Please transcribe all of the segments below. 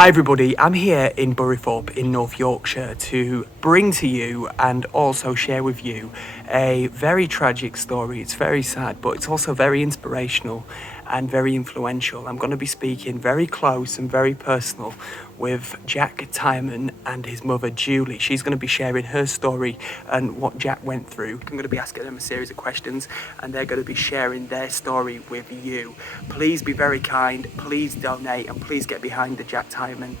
Hi everybody, I'm here in Burythorpe in North Yorkshire to bring to you and also share with you a very tragic story. It's very sad, but it's also very inspirational and very influential. I'm going to be speaking very close and very personal with Jack Tyreman and his mother Julie. She's going to be sharing her story and what Jack went through. I'm going to be asking them a series of questions and they're going to be sharing their story with you. Please be very kind, please donate, and please get behind the Jack Tyreman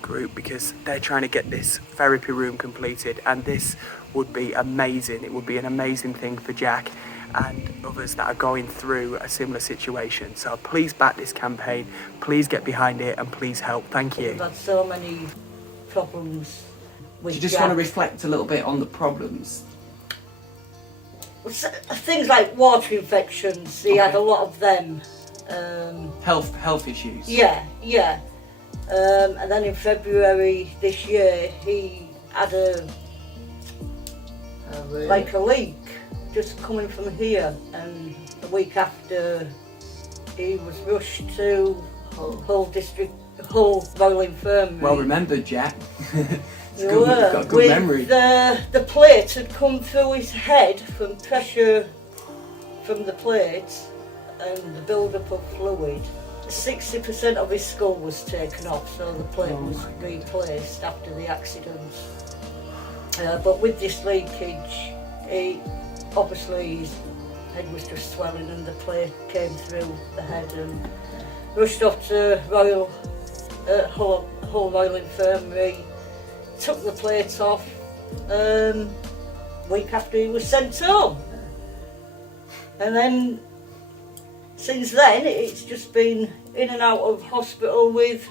group because they're trying to get this therapy room completed, and this would be amazing. It would be an amazing thing for Jack and others that are going through a similar situation. So please back this campaign, please get behind it, and please help. Thank you. We've had so many problems with Do you just Jack. want to reflect a little bit on the problems? Things like water infections, he had a lot of them. Health issues? Yeah. And then in February this year, he had a leak just coming from here, and a week after he was rushed to Hull Royal Infirmary. Well remembered, Jack. You You've were, got a good memory. The plate had come through his head from pressure from the plate and the build-up of fluid. 60% of his skull was taken off, so the plate was replaced after the accident. But with this leakage, obviously his head was just swelling and the plate came through the head and rushed off to Hull Royal Infirmary, took the plate off week after he was sent home. And then since then it's just been in and out of hospital with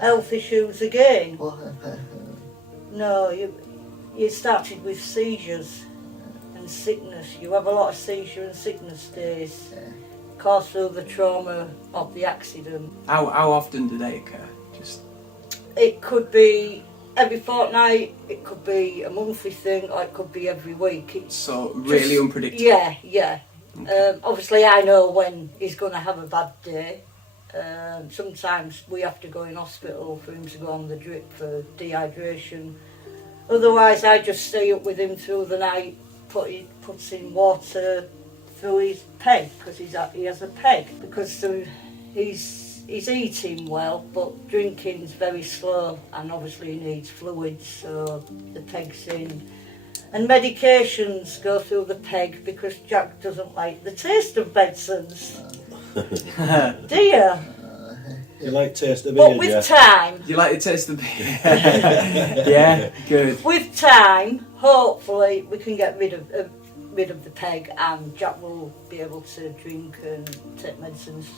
health issues again. No, you started with seizures and sickness. You have a lot of seizure and sickness days caused through the trauma of the accident. How often do they occur? It could be every fortnight, it could be a monthly thing, or it could be every week. So really just, unpredictable? Yeah. Okay. Obviously I know when he's going to have a bad day. Sometimes we have to go in hospital for him to go on the drip for dehydration. Otherwise I just stay up with him through the night, puts in water through his peg, because he has a peg, because he's eating well but drinking's very slow, and obviously he needs fluids, so the peg's in. And medications go through the peg because Jack doesn't like the taste of medicines. Do you? You like taste of beer, But with time... You like the taste of beer? Yeah, good. With time, hopefully, we can get rid of the peg, and Jack will be able to drink and take medicines.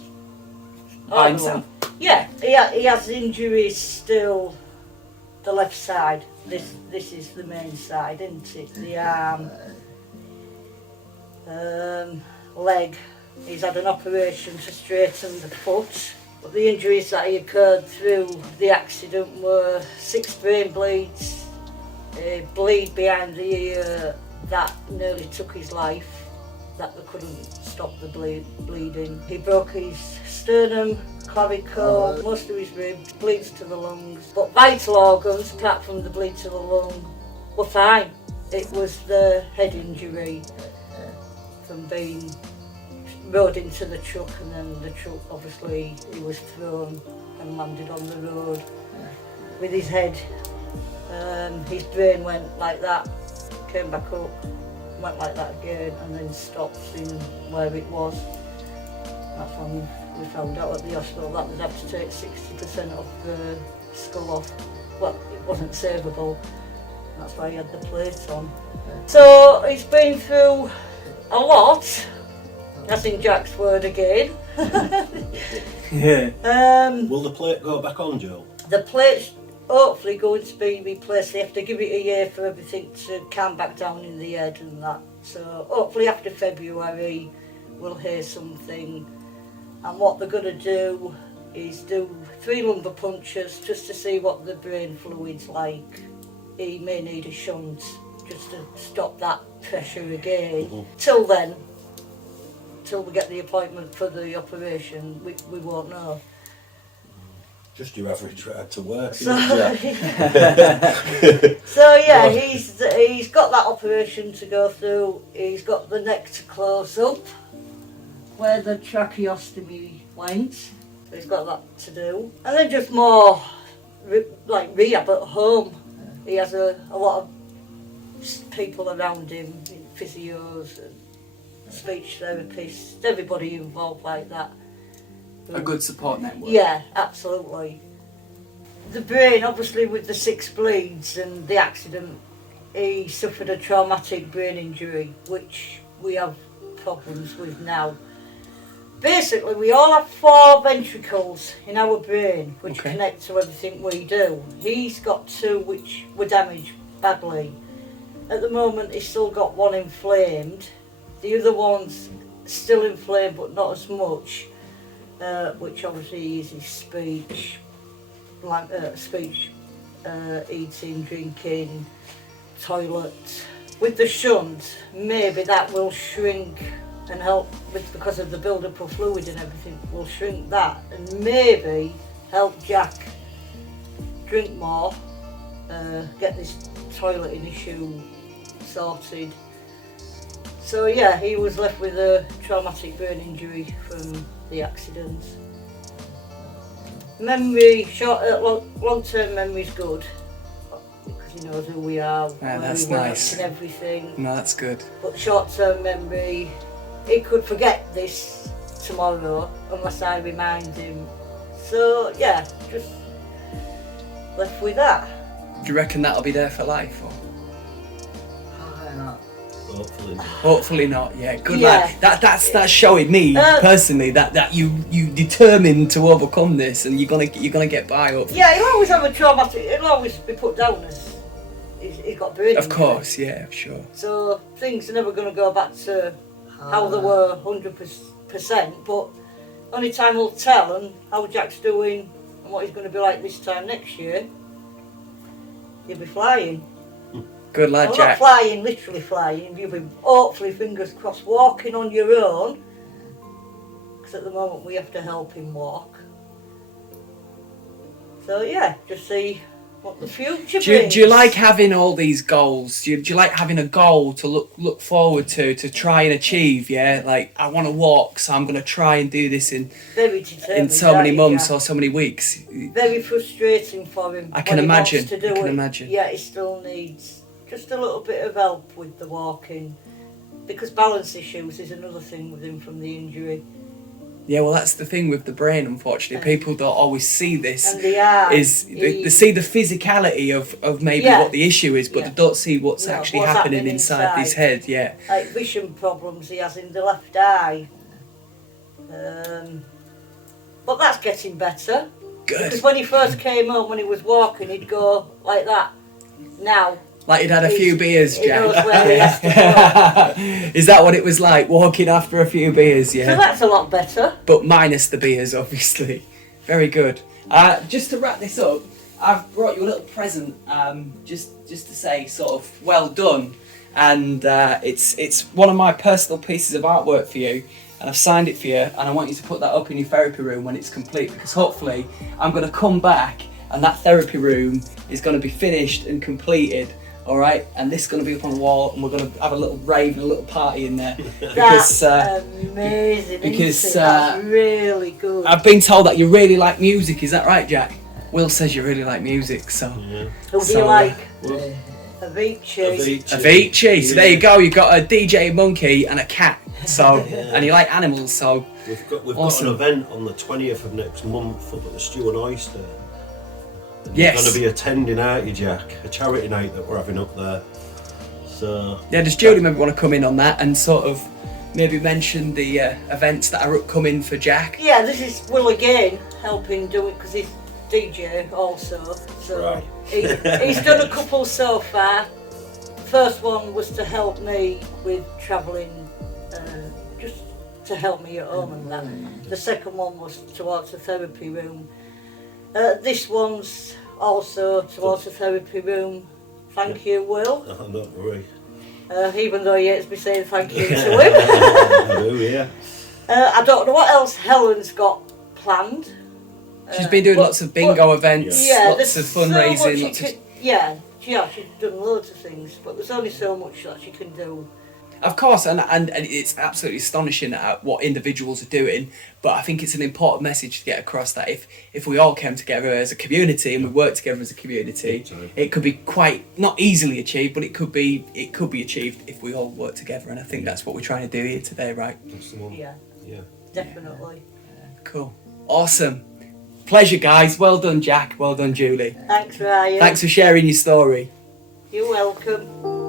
By himself? Yeah, he has injuries still. The left side. This is the main side, isn't it? The arm, leg. He's had an operation to straighten the foot. But the injuries that he occurred through the accident were 6 brain bleeds, a bleed behind the ear that nearly took his life, that they couldn't stop the bleeding. He broke his sternum, clavicle, most of his ribs, bleeds to the lungs. But vital organs, apart from the bleed to the lung, were fine. It was the head injury from being rode into the truck, and then the truck, obviously, he was thrown and landed on the road with his head. His brain went like that, came back up, went like that again, and then stopped in where it was. That's when we found out at the hospital that they'd have to take 60% of the skull off. Well, it wasn't savable. That's why he had the plate on. So he's been through a lot. That's in Jack's word again. Yeah. Will the plate go back on, Joe? The plate's hopefully going to be replaced. They have to give it a year for everything to calm back down in the head and that. So hopefully after February we'll hear something. And what they're going to do is do 3 lumbar punctures just to see what the brain fluid's like. He may need a shunt just to stop that pressure again. Till then, till we get the appointment for the operation, we won't know. Just your average ride to work, So, isn't it? so yeah, he's got that operation to go through. He's got the neck to close up where the tracheostomy went. So he's got that to do. And then just more like rehab at home. He has a lot of people around him, physios and speech therapists, everybody involved like that. A good support network. Yeah, absolutely. The brain, obviously with the 6 bleeds and the accident, he suffered a traumatic brain injury, which we have problems with now. Basically, we all have 4 ventricles in our brain which connect to everything we do. He's got 2 which were damaged badly. At the moment, he's still got 1 inflamed. The other one's still inflamed, but not as much. Which obviously is his speech, eating, drinking, toilet. With the shunt, maybe that will shrink and help because of the build-up of fluid and everything, will shrink that and maybe help Jack drink more, get this toileting issue sorted. So yeah, he was left with a traumatic brain injury from the accident. Memory, long-term memory's good because he knows who we are, where that's we nice. and everything. No, that's good. But short-term memory, he could forget this tomorrow unless I remind him. So yeah, just left with that. Do you reckon that'll be there for life? Or? Hopefully not. Hopefully not. Yeah, good Yeah. lad. That's showing me personally that you determined to overcome this and you're gonna get by. Hopefully. Yeah, he'll always have a traumatic. It'll always be put down as he's got brain Of injury. course, yeah, sure. So things are never going to go back to how they were 100%. But only time will tell, and how Jack's doing and what he's going to be like this time next year. He'll be flying. Good lad, Well, Jack. not flying, literally flying. You'll be hopefully, fingers crossed, walking on your own. Because at the moment we have to help him walk. So yeah, just see what the future brings. Do you like having all these goals? Do you like having a goal to look forward to try and achieve? Yeah, like I want to walk, so I'm going to try and do this in Very determined, so many aren't you, months Jack? or so many weeks. Very frustrating for him. I can when he imagine, wants to do I can it. imagine. Yeah, he still needs just a little bit of help with the walking, because balance issues is another thing with him from the injury. Yeah, well, that's the thing with the brain. Unfortunately, people don't always see this. And they are. They see the physicality of maybe what the issue is, but they don't see what's actually what's happening inside his head. Yeah. Like vision problems he has in the left eye. But that's getting better. Good. Because when he first came home, when he was walking, he'd go like that. Now. Like he'd had a few beers, He Jack. knows where he has to go. Is that what it was like, walking after a few beers? Yeah. So that's a lot better. But minus the beers, obviously. Very good. Just to wrap this up, I've brought you a little present, just to say sort of well done, and it's one of my personal pieces of artwork for you, and I've signed it for you, and I want you to put that up in your therapy room when it's complete, because hopefully I'm going to come back and that therapy room is going to be finished and completed. All right, and this is going to be up on the wall, and we're going to have a little rave and a little party in there. That's amazing. Because isn't it? That's really good. I've been told that you really like music. Is that right, Jack? Will says you really like music, so. Yeah. Who do you like? Well, Avicii. Avicii. So there you go. You've got a DJ monkey and a cat. So and you like animals. So We've awesome. got an event on the 20th of next month up at the Stew and Oyster. Yes. You're going to be attending, aren't you, Jack? A charity night that we're having up there. So yeah, does Jodie maybe want to come in on that and sort of maybe mention the events that are upcoming for Jack? Yeah, this is Will again helping do it because he's DJ also. So Right. he's done a couple so far. The first one was to help me with travelling, just to help me at home and that. The second one was towards the therapy room. This one's also towards the therapy room. Thank you, Will. don't worry. Even though he hates me saying thank you to him. I do, yeah. I don't know what else Helen's got planned. She's been doing but- lots of bingo events, Yeah, lots of there's so much fundraising, you lots of... can- Yeah, she's done loads of things, but there's only so much that she can do. Of course, and it's absolutely astonishing at what individuals are doing, but I think it's an important message to get across that if we all came together as a community and we worked together as a community, it could be quite, not easily achieved, but it could be achieved if we all work together, and I think that's what we're trying to do here today, right? That's the one. Yeah, Yeah. definitely. Cool. Awesome. Pleasure, guys. Well done, Jack. Well done, Julie. Thanks, Ryan. Thanks for sharing your story. You're welcome.